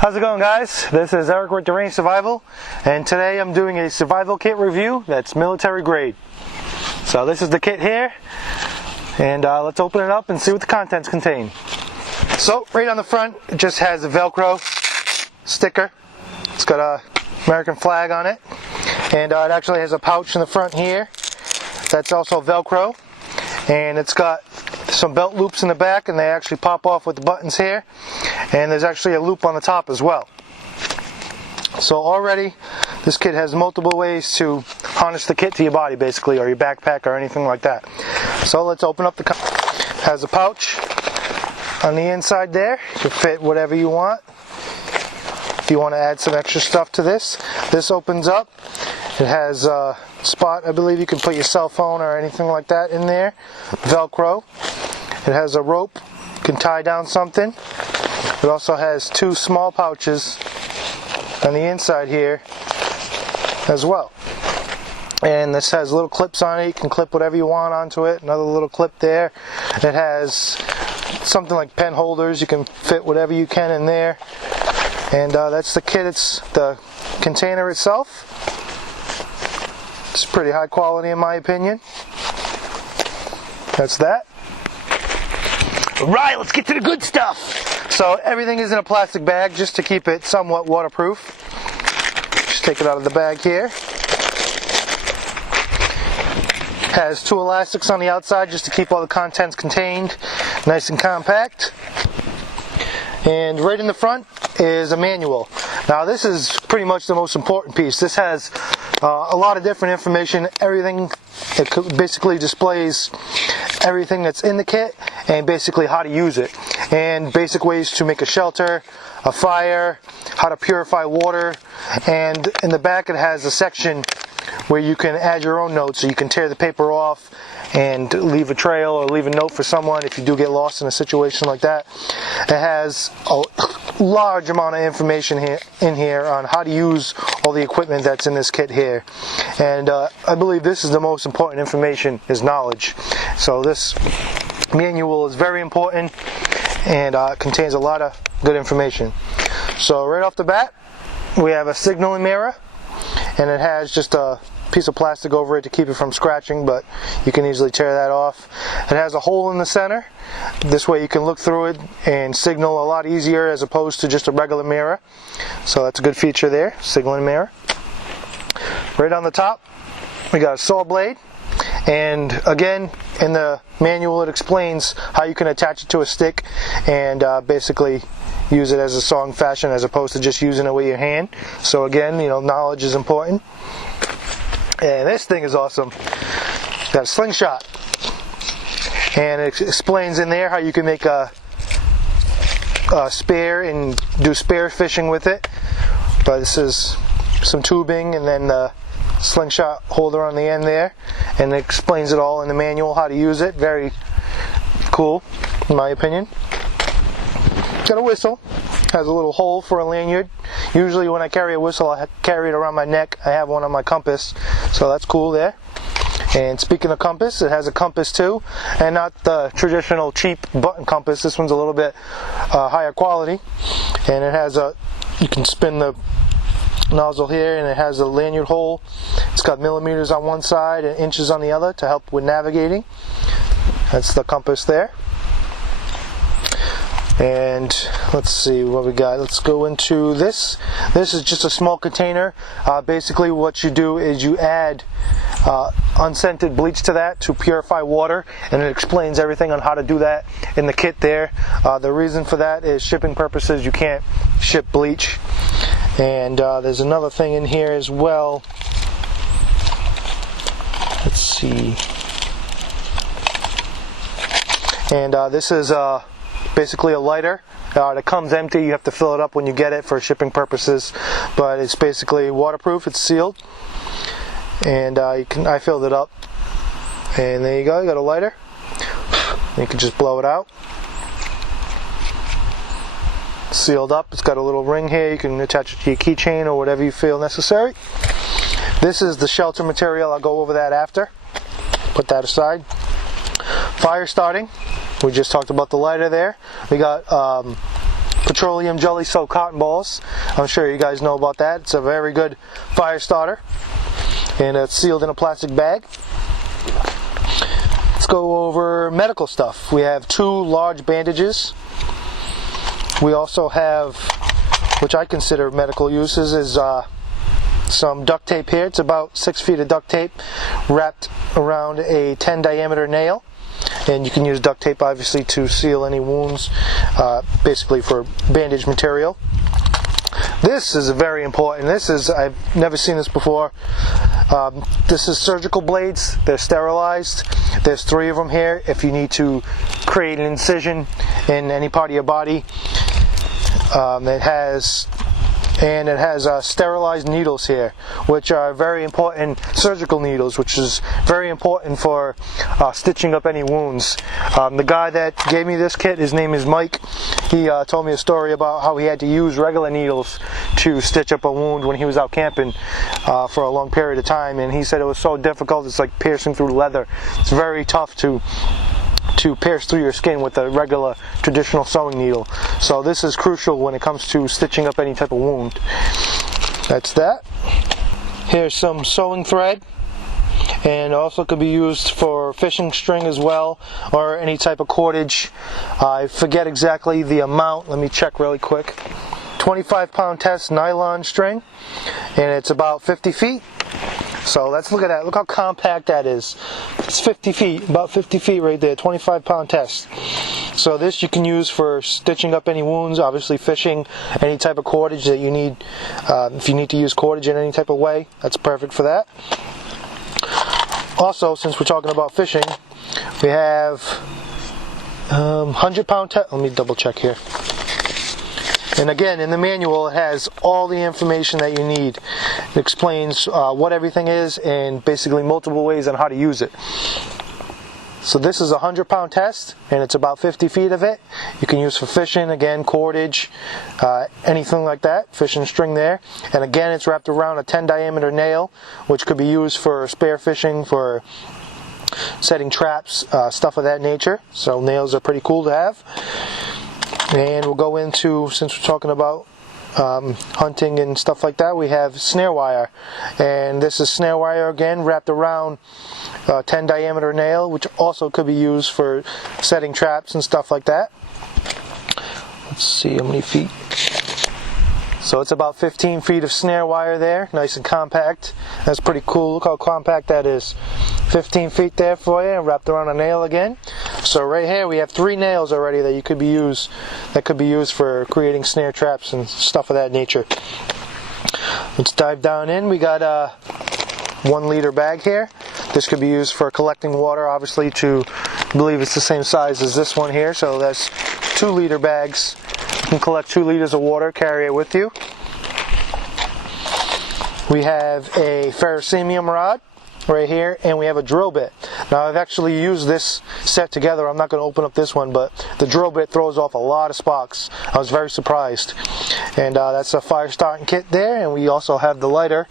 How's it going, guys? This is Eric with Deranged Survival, and today I'm doing a survival kit review that's military grade. So this is the kit here, and let's open it up and see what the contents contain. So right on the front, it just has a Velcro sticker. It's got a American flag on it, and it actually has a pouch in the front here that's also Velcro, and it's got some belt loops in the back, and they actually pop off with the buttons here, and there's actually a loop on the top as well. So already this kit has multiple ways to harness the kit to your body, basically, or your backpack or anything like that. So let's open up the has a pouch on the inside there. You can fit whatever you want. If you want to add some extra stuff to this opens up. It has a spot, I believe you can put your cell phone or anything like that in there. Velcro. It has a rope, you can tie down something. It also has two small pouches on the inside here as well. And this has little clips on it. You can clip whatever you want onto it. Another little clip there. It has something like pen holders. You can fit whatever you can in there. And that's the kit. It's the container itself. It's pretty high quality in my opinion. That's that. Alright, let's get to the good stuff. So everything is in a plastic bag just to keep it somewhat waterproof. Just take it out of the bag here. Has two elastics on the outside just to keep all the contents contained, nice and compact. And right in the front is a manual. Now this is pretty much the most important piece. This has a lot of different information. Everything, it basically displays everything that's in the kit and basically how to use it, and basic ways to make a shelter, a fire, how to purify water. And in the back it has a section where you can add your own notes, so you can tear the paper off and leave a trail or leave a note for someone if you do get lost in a situation like that. It has a large amount of information in here on how to use all the equipment that's in this kit here. And I believe this is the most important information, is knowledge. So this manual is very important and contains a lot of good information. So right off the bat, we have a signaling mirror, and it has just a piece of plastic over it to keep it from scratching, but you can easily tear that off. It has a hole in the center. This way you can look through it and signal a lot easier as opposed to just a regular mirror. So that's a good feature there, signaling mirror. Right on the top, we got a saw blade. And again, in the manual it explains how you can attach it to a stick and basically use it as a sawing fashion as opposed to just using it with your hand. So again, knowledge is important. And this thing is awesome. Got a slingshot, and it explains in there how you can make a spear and do spear fishing with it. But this is some tubing and then the slingshot holder on the end there, and it explains it all in the manual how to use it. Very cool in my opinion. Got a whistle. Has a little hole for a lanyard. Usually when I carry a whistle, I carry it around my neck. I have one on my compass, so that's cool there. And speaking of compass, it has a compass too, and not the traditional cheap button compass. This one's a little bit higher quality, and it has you can spin the nozzle here, and it has a lanyard hole. It's got millimeters on one side and inches on the other to help with navigating. That's the compass there. And let's see what we got. Let's go into this. This is just a small container. Basically what you do is you add unscented bleach to that to purify water, and it explains everything on how to do that in the kit there. The reason for that is shipping purposes. You can't ship bleach. And there's another thing in here as well. Let's see. And this is basically a lighter. It comes empty. You have to fill it up when you get it for shipping purposes, but it's basically waterproof. It's sealed, and I filled it up, and there you go. You got a lighter. You can just blow it out. Sealed up. It's got a little ring here. You can attach it to your keychain or whatever you feel necessary. This is the shelter material. I'll go over that after. Put that aside. Fire starting. We just talked about the lighter there. We got petroleum jelly soaked cotton balls. I'm sure you guys know about that. It's a very good fire starter, and it's sealed in a plastic bag. Let's go over medical stuff. We have 2 large bandages. We also have, which I consider medical uses, is some duct tape here. It's about 6 feet of duct tape wrapped around a 10 diameter nail. And you can use duct tape obviously to seal any wounds, basically for bandage material. This is very important. I've never seen this before. This is surgical blades. They're sterilized. There's 3 of them here if you need to create an incision in any part of your body. It has sterilized needles here, which are very important, surgical needles, which is very important for stitching up any wounds. The guy that gave me this kit, his name is Mike. He told me a story about how he had to use regular needles to stitch up a wound when he was out camping for a long period of time, and he said it was so difficult. It's like piercing through leather. It's very tough to pierce through your skin with a regular traditional sewing needle. So this is crucial when it comes to stitching up any type of wound. That's that. Here's some sewing thread, and also could be used for fishing string as well, or any type of cordage. I forget exactly the amount. Let me check really quick. 25-pound test nylon string, and it's about 50 feet. So let's look at that. Look how compact that is. It's 50 feet, about 50 feet right there, 25-pound test. So this you can use for stitching up any wounds, obviously fishing, any type of cordage that you need. If you need to use cordage in any type of way, that's perfect for that. Also, since we're talking about fishing, we have 100-pound test. Let me double check here. And again, in the manual, it has all the information that you need. It explains what everything is and basically multiple ways on how to use it. So this is a 100-pound test, and it's about 50 feet of it. You can use for fishing, again, cordage, anything like that, fishing string there. And again, it's wrapped around a 10 diameter nail, which could be used for spear fishing, for setting traps, stuff of that nature. So nails are pretty cool to have. And we'll go into, since we're talking about hunting and stuff like that, we have snare wire. And this is snare wire again, wrapped around a 10 diameter nail, which also could be used for setting traps and stuff like that. Let's see how many feet. So it's about 15 feet of snare wire there, nice and compact. That's pretty cool. Look how compact that is. 15 feet there for you, wrapped around a nail again. So right here we have 3 nails already that could be used for creating snare traps and stuff of that nature. Let's dive down in. We got a 1 liter bag here. This could be used for collecting water, obviously, I believe it's the same size as this one here, so that's 2 liter bags. You can collect 2 liters of water, carry it with you. We have a ferrocerium rod right here, and we have a drill bit. Now I've actually used this set together. I'm not going to open up this one, but the drill bit throws off a lot of sparks. I was very surprised. And that's a fire starting kit there, and we also have the lighter.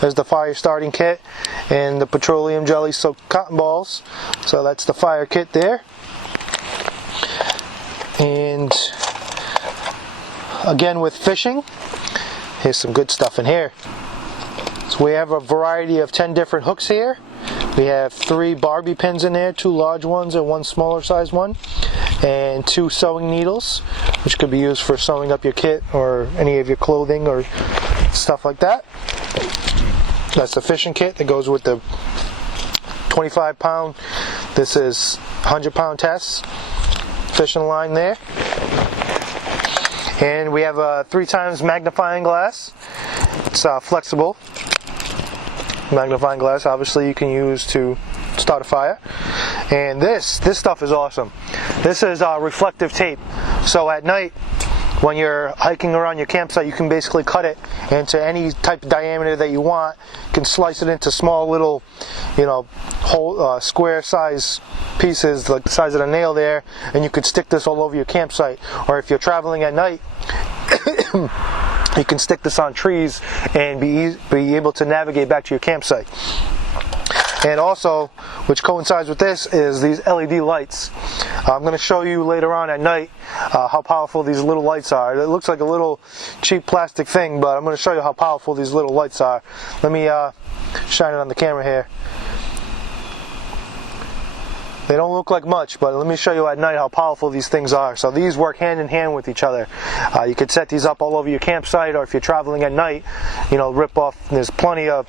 There's the fire starting kit and the petroleum jelly soaked cotton balls. So that's the fire kit there. And again, with fishing, here's some good stuff in here. So we have a variety of 10 different hooks here. We have 3 barbie pins in there, 2 large ones and 1 smaller size one, and 2 sewing needles, which could be used for sewing up your kit or any of your clothing or stuff like that. That's the fishing kit that goes with the 25-pound. This is 100-pound test fishing line there. And we have a 3 times magnifying glass. It's flexible. Magnifying glass, obviously, you can use to start a fire. And this stuff is awesome. This is reflective tape. So at night, when you're hiking around your campsite, you can basically cut it into any type of diameter that you want. You can slice it into small little, whole square size pieces, like the size of a nail there, and you could stick this all over your campsite. Or if you're traveling at night, you can stick this on trees and be able to navigate back to your campsite. And also, which coincides with this, is these LED lights. I'm going to show you later on at night how powerful these little lights are. It looks like a little cheap plastic thing, but I'm going to show you how powerful these little lights are. Let me shine it on the camera here. They don't look like much, but let me show you at night how powerful these things are. So these work hand in hand with each other. You could set these up all over your campsite, or if you're traveling at night, you know, rip off. There's plenty of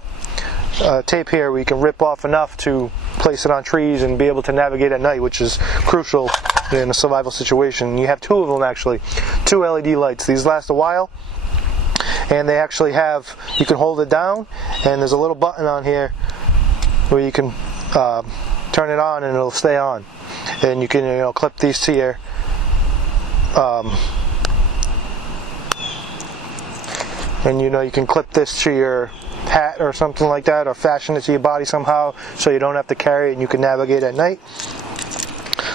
tape here where you can rip off enough to place it on trees and be able to navigate at night, which is crucial in a survival situation. You have two of them actually, two LED lights. These last a while, and they actually have, you can hold it down, and there's a little button on here where you can turn it on and it'll stay on, and you can, you know, clip these to your and you know, you can clip this to your hat or something like that, or fashion it to your body somehow so you don't have to carry it and you can navigate at night.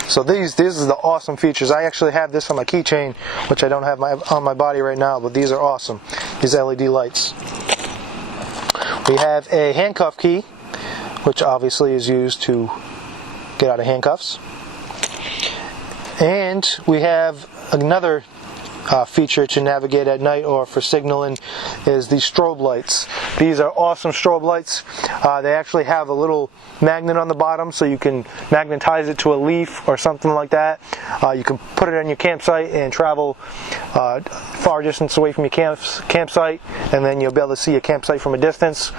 So these are the awesome features. I actually have this on my keychain, which I don't have on my body right now, but these are awesome, these LED lights. We have a handcuff key, which obviously is used to get out of handcuffs. And we have another feature to navigate at night or for signaling, is these strobe lights. These are awesome strobe lights. They actually have a little magnet on the bottom, so you can magnetize it to a leaf or something like that. You can put it on your campsite and travel far distance away from your campsite, and then you'll be able to see your campsite from a distance.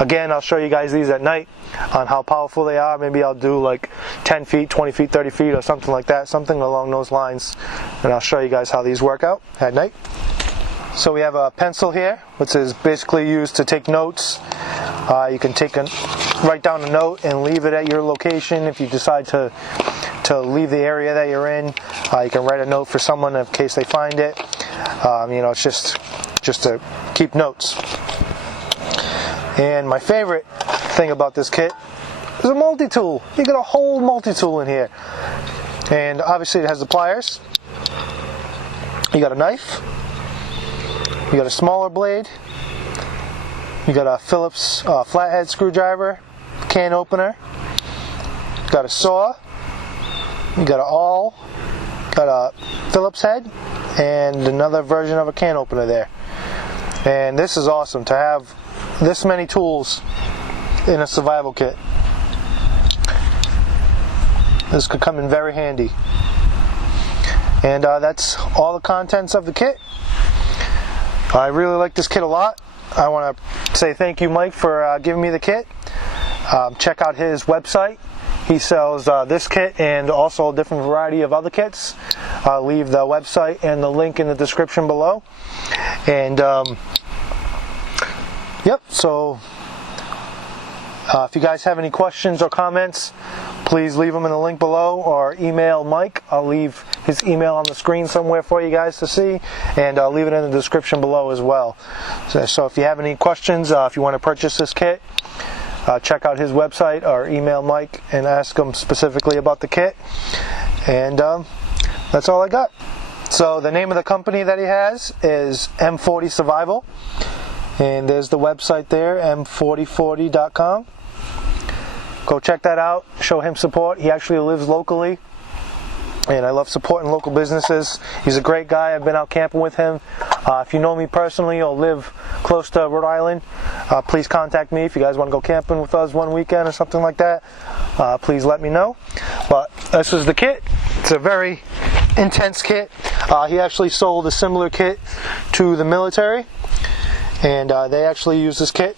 Again, I'll show you guys these at night on how powerful they are. Maybe I'll do like 10 feet, 20 feet, 30 feet or something like that, something along those lines, and I'll show you guys how these work out at night. So we have a pencil here, which is basically used to take notes. You can write down a note and leave it at your location. If you decide to leave the area that you're in, you can write a note for someone in case they find it. You know, it's just to keep notes. And my favorite thing about this kit is a multi-tool. You get a whole multi-tool in here. And obviously it has the pliers. You got a knife. You got a smaller blade. You got a Phillips flathead screwdriver, can opener. You got a saw. You got an awl. Got a Phillips head and another version of a can opener there. And this is awesome to have this many tools in a survival kit. This could come in very handy. And that's all the contents of the kit. I really like this kit a lot. I want to say thank you, Mike, for giving me the kit. Check out his website. He sells this kit and also a different variety of other kits. I'll leave the website and the link in the description below. And yep, so if you guys have any questions or comments, please leave them in the link below or email Mike. I'll leave his email on the screen somewhere for you guys to see, and I'll leave it in the description below as well. So if you have any questions, if you want to purchase this kit, check out his website or email Mike and ask him specifically about the kit. And that's all I got. So the name of the company that he has is M40 Survival, and there's the website there, m4040.com. Go check that out, show him support. He actually lives locally, and I love supporting local businesses. He's a great guy. I've been out camping with him. If you know me personally or live close to Rhode Island, please contact me if you guys want to go camping with us one weekend or something like that. Please let me know. But this is the kit. It's a very intense kit. He actually sold a similar kit to the military, and they actually use this kit.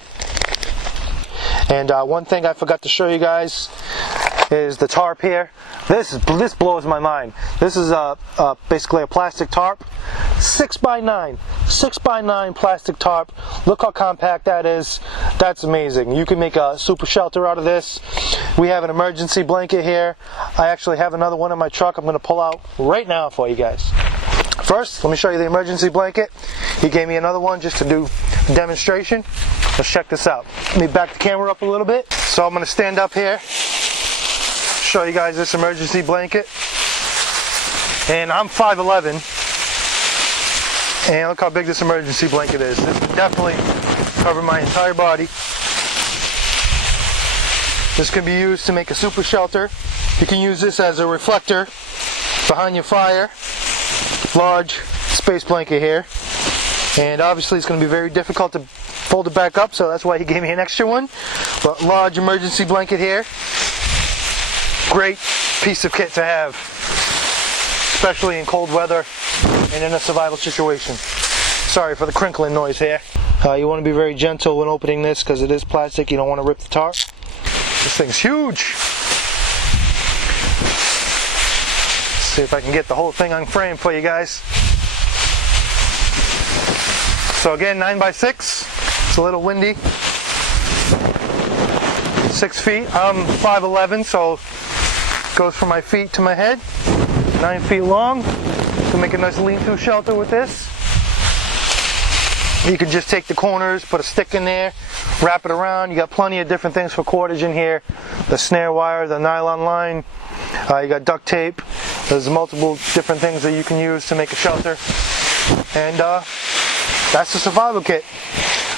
And one thing I forgot to show you guys is the tarp here. This blows my mind. This is basically a plastic tarp, 6x9 plastic tarp. Look how compact that is. That's amazing. You can make a super shelter out of this. We have an emergency blanket here. I actually have another one in my truck I'm going to pull out right now for you guys. First, let me show you the emergency blanket. He gave me another one just to do a demonstration. Let's check this out. Let me back the camera up a little bit. So I'm going to stand up here, show you guys this emergency blanket. And I'm 5'11", and look how big this emergency blanket is. This can definitely cover my entire body. This can be used to make a super shelter. You can use this as a reflector behind your fire, large space blanket here. And obviously it's going to be very difficult to fold it back up, so that's why he gave me an extra one. But large emergency blanket here. Great piece of kit to have, especially in cold weather and in a survival situation. Sorry for the crinkling noise here. You want to be very gentle when opening this because it is plastic. You don't want to rip the tarp. This thing's huge. Let's see if I can get the whole thing on frame for you guys. So again, 9x6. It's a little windy. 6 feet. I'm 5'11", so it goes from my feet to my head. 9 feet long. To make a nice lean-to shelter with this. You can just take the corners, put a stick in there, wrap it around. You got plenty of different things for cordage in here. The snare wire, the nylon line. You got duct tape. There's multiple different things that you can use to make a shelter. And that's the survival kit.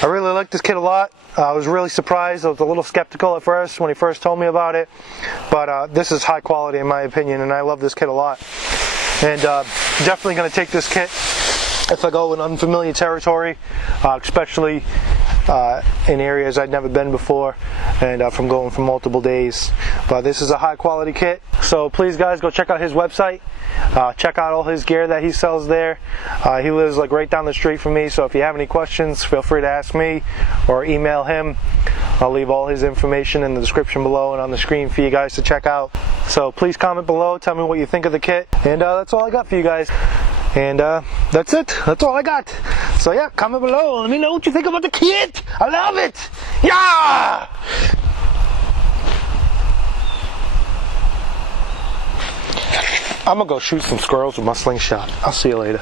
I really like this kit a lot. I was really surprised. I was a little skeptical at first when he first told me about it. But this is high quality in my opinion, and I love this kit a lot. And definitely going to take this kit if I go in unfamiliar territory, especially in areas I'd never been before, and from going for multiple days. But this is a high quality kit, so please guys go check out his website. Check out all his gear that he sells there. He lives like right down the street from me, so if you have any questions, feel free to ask me or email him. I'll leave all his information in the description below and on the screen for you guys to check out. So please comment below, tell me what you think of the kit, and that's all I got for you guys. And that's it. That's all I got. So yeah, comment below. Let me know what you think about the kit. I love it. Yeah! I'm gonna go shoot some squirrels with my slingshot. I'll see you later.